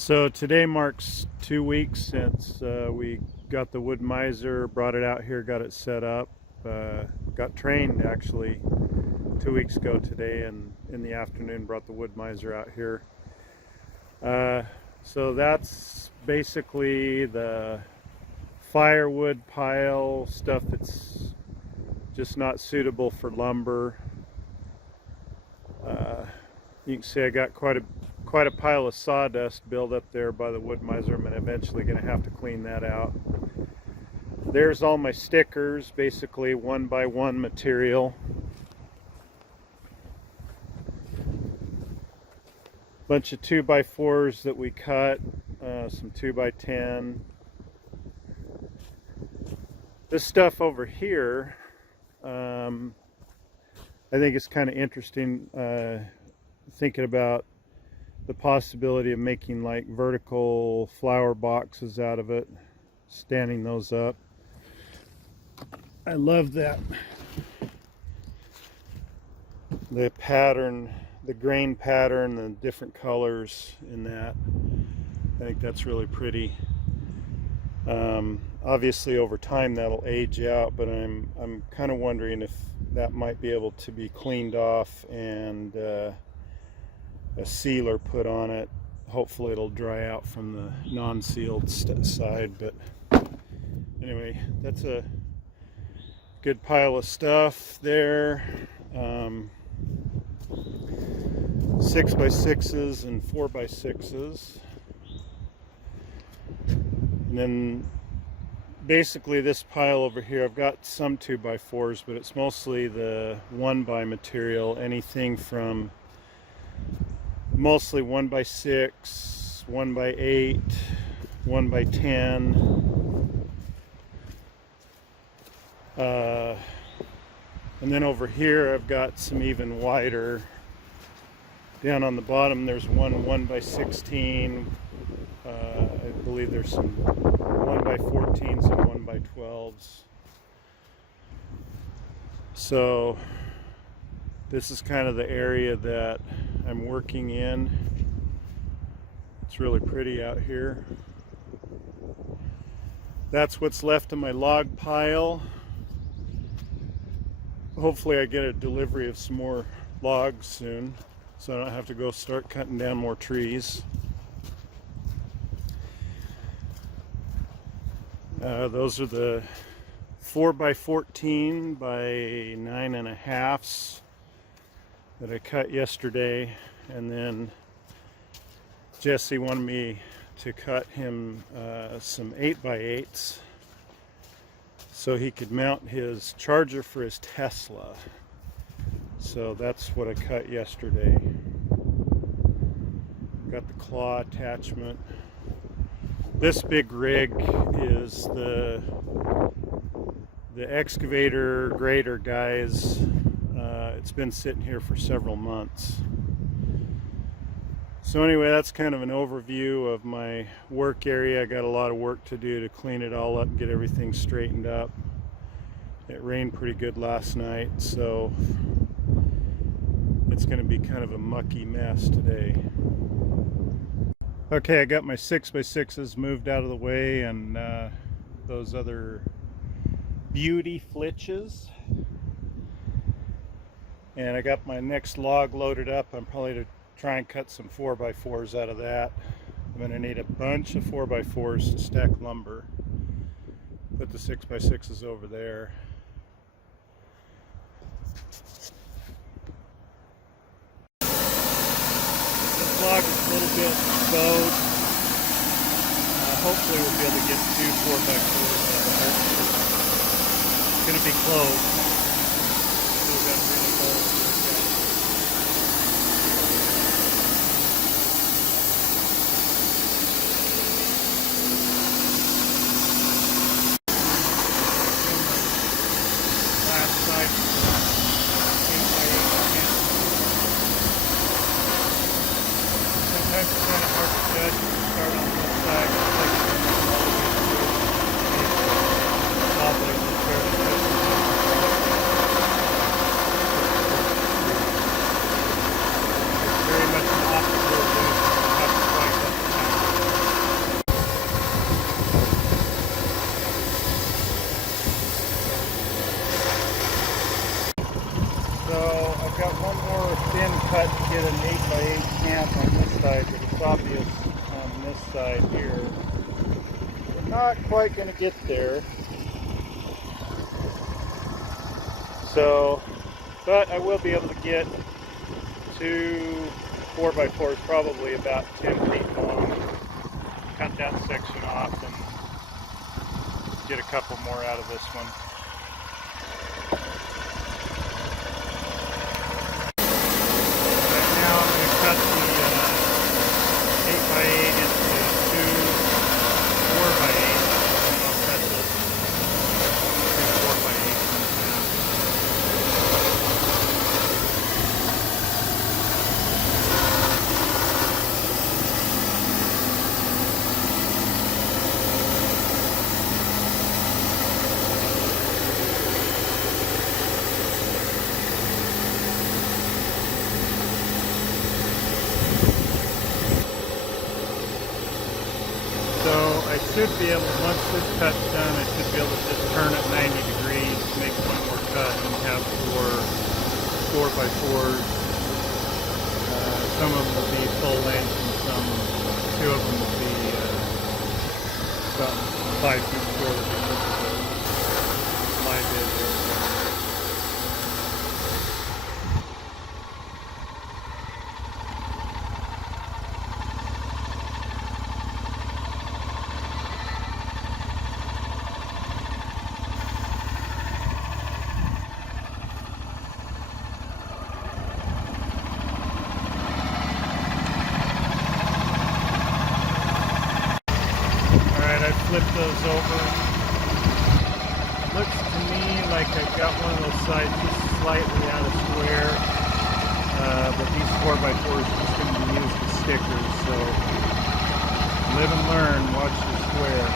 So today marks 2 weeks since we got the Wood-Mizer, brought it out here, got it set up. Got trained actually 2 weeks ago today, and in the afternoon brought the Wood-Mizer out here. So that's basically the firewood pile, stuff that's just not suitable for lumber. You can see I got quite a pile of sawdust built up there by the Wood-Mizer. I'm eventually going to have to clean that out. There's all my stickers, basically 1x1 material. Bunch of 2x4s that we cut, some 2x10. This stuff over here, I think it's kind of interesting, thinking about the possibility of making like vertical flower boxes out of it, standing those up. I love that. The pattern, the grain pattern, the different colors in that. I think that's really pretty. Obviously over time that'll age out, but I'm kind of wondering if that might be able to be cleaned off and a sealer put on it. Hopefully it'll dry out from the non-sealed side, but anyway, that's a good pile of stuff there. 6x6s and 4x6s, and then basically this pile over here, I've got some 2x4s, but it's mostly the 1x material, anything from mostly 1x6, 1x8, 1x10. And then over here I've got some even wider. Down on the bottom there's one 1x16. I believe there's some 1x14s and 1x12s. So this is kind of the area that I'm working in. It's really pretty out here. That's what's left of my log pile. Hopefully I get a delivery of some more logs soon, so I don't have to go start cutting down more trees. Those are the 4x14 by 9.5s that I cut yesterday, and then Jesse wanted me to cut him some 8x8s so he could mount his charger for his Tesla. So that's what I cut yesterday. Got the claw attachment. This big rig is the excavator grader guys. It's been sitting here for several months. So anyway, that's kind of an overview of my work area. I got a lot of work to do to clean it all up and get everything straightened up. It rained pretty good last night, so it's going to be kind of a mucky mess today. Okay, I got my 6x6s moved out of the way, and those other beauty flitches. And I got my next log loaded up. I'm probably to try and cut some 4x4s out of that. I'm going to need a bunch of 4x4s to stack lumber. Put the 6x6s over there. This log is a little bit bowed. Hopefully we'll be able to get 2 4x4s out of it. It's going to be close. Still got really bowed. Sometimes it's kind of hard to judge when you start on one side. Very much an opposite of this. You have to slice up the side here. We're not quite going to get there. So, but I will be able to get 2 4x4s, probably about 10 feet long. Cut that section off and get a couple more out of this one. Right now I'm going to cut the 8x8 into 2 4x8. And I'll cut the 2 4x8s in half. So I should be able, once this cut's done, I should be able to just turn it 90 degrees, make one more cut, and have 4 4x4s. Some of them will be full length, and 2 of them will be about 5 feet shorter because of the live edge over there. I flipped those over. Looks to me like I've got one of those sides just slightly out of square, but these 4x4s are just going to be used as stickers, so live and learn, watch your square.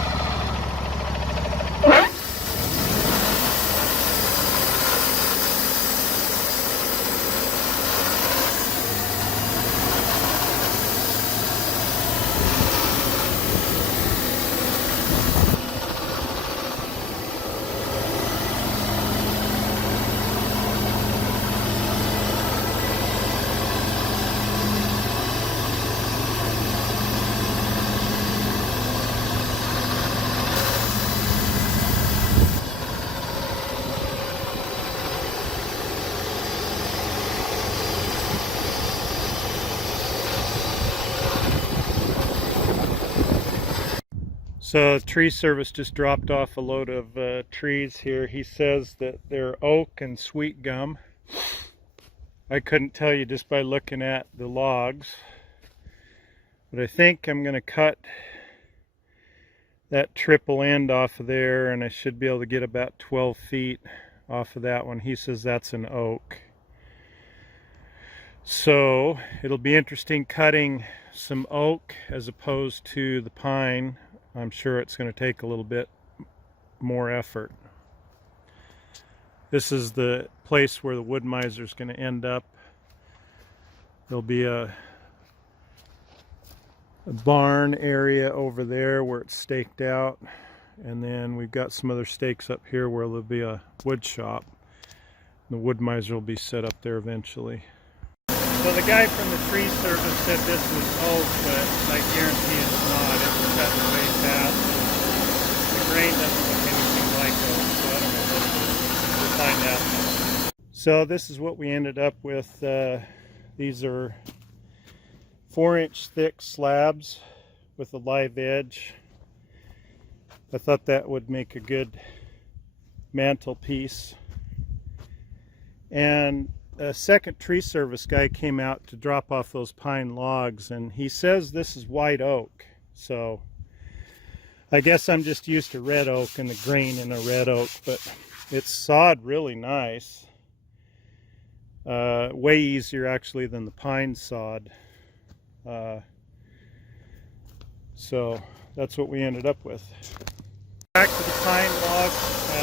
So tree service just dropped off a load of trees here. He says that they're oak and sweet gum. I couldn't tell you just by looking at the logs, but I think I'm going to cut that triple end off of there, and I should be able to get about 12 feet off of that one. He says that's an oak. So it'll be interesting cutting some oak as opposed to the pine. I'm sure it's going to take a little bit more effort. This is the place where the Wood-Mizer is going to end up. There'll be a barn area over there where it's staked out, and then we've got some other stakes up here where there'll be a wood shop. The Wood-Mizer will be set up there eventually. So the guy from the tree service said this was oak, but I guarantee it's not. It's cut way fast. The grain doesn't look anything like oak, so I don't know what it is. We'll find out. So this is what we ended up with. These are 4-inch thick slabs with a live edge. I thought that would make a good mantelpiece. And a second tree service guy came out to drop off those pine logs, and he says this is white oak. So I guess I'm just used to red oak and the grain in a red oak, but it's sawed really nice. Way easier actually than the pine sawed. So that's what we ended up with. Back to the pine log.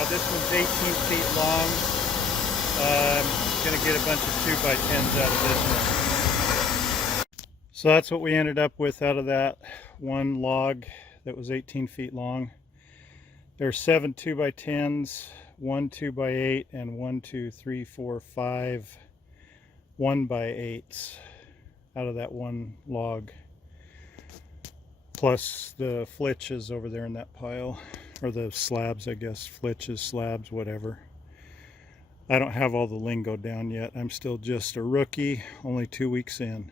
This one's 18 feet long. I'm going to get a bunch of 2x10s out of this one. So that's what we ended up with out of that one log that was 18 feet long. There's 7 2x10s, 1 2x8, and 1, 2, 3, 4, 5 1x8s out of that one log. plus the flitches over there in that pile, or the slabs, I guess, flitches, slabs, whatever. I don't have all the lingo down yet. I'm still just a rookie, only 2 weeks in.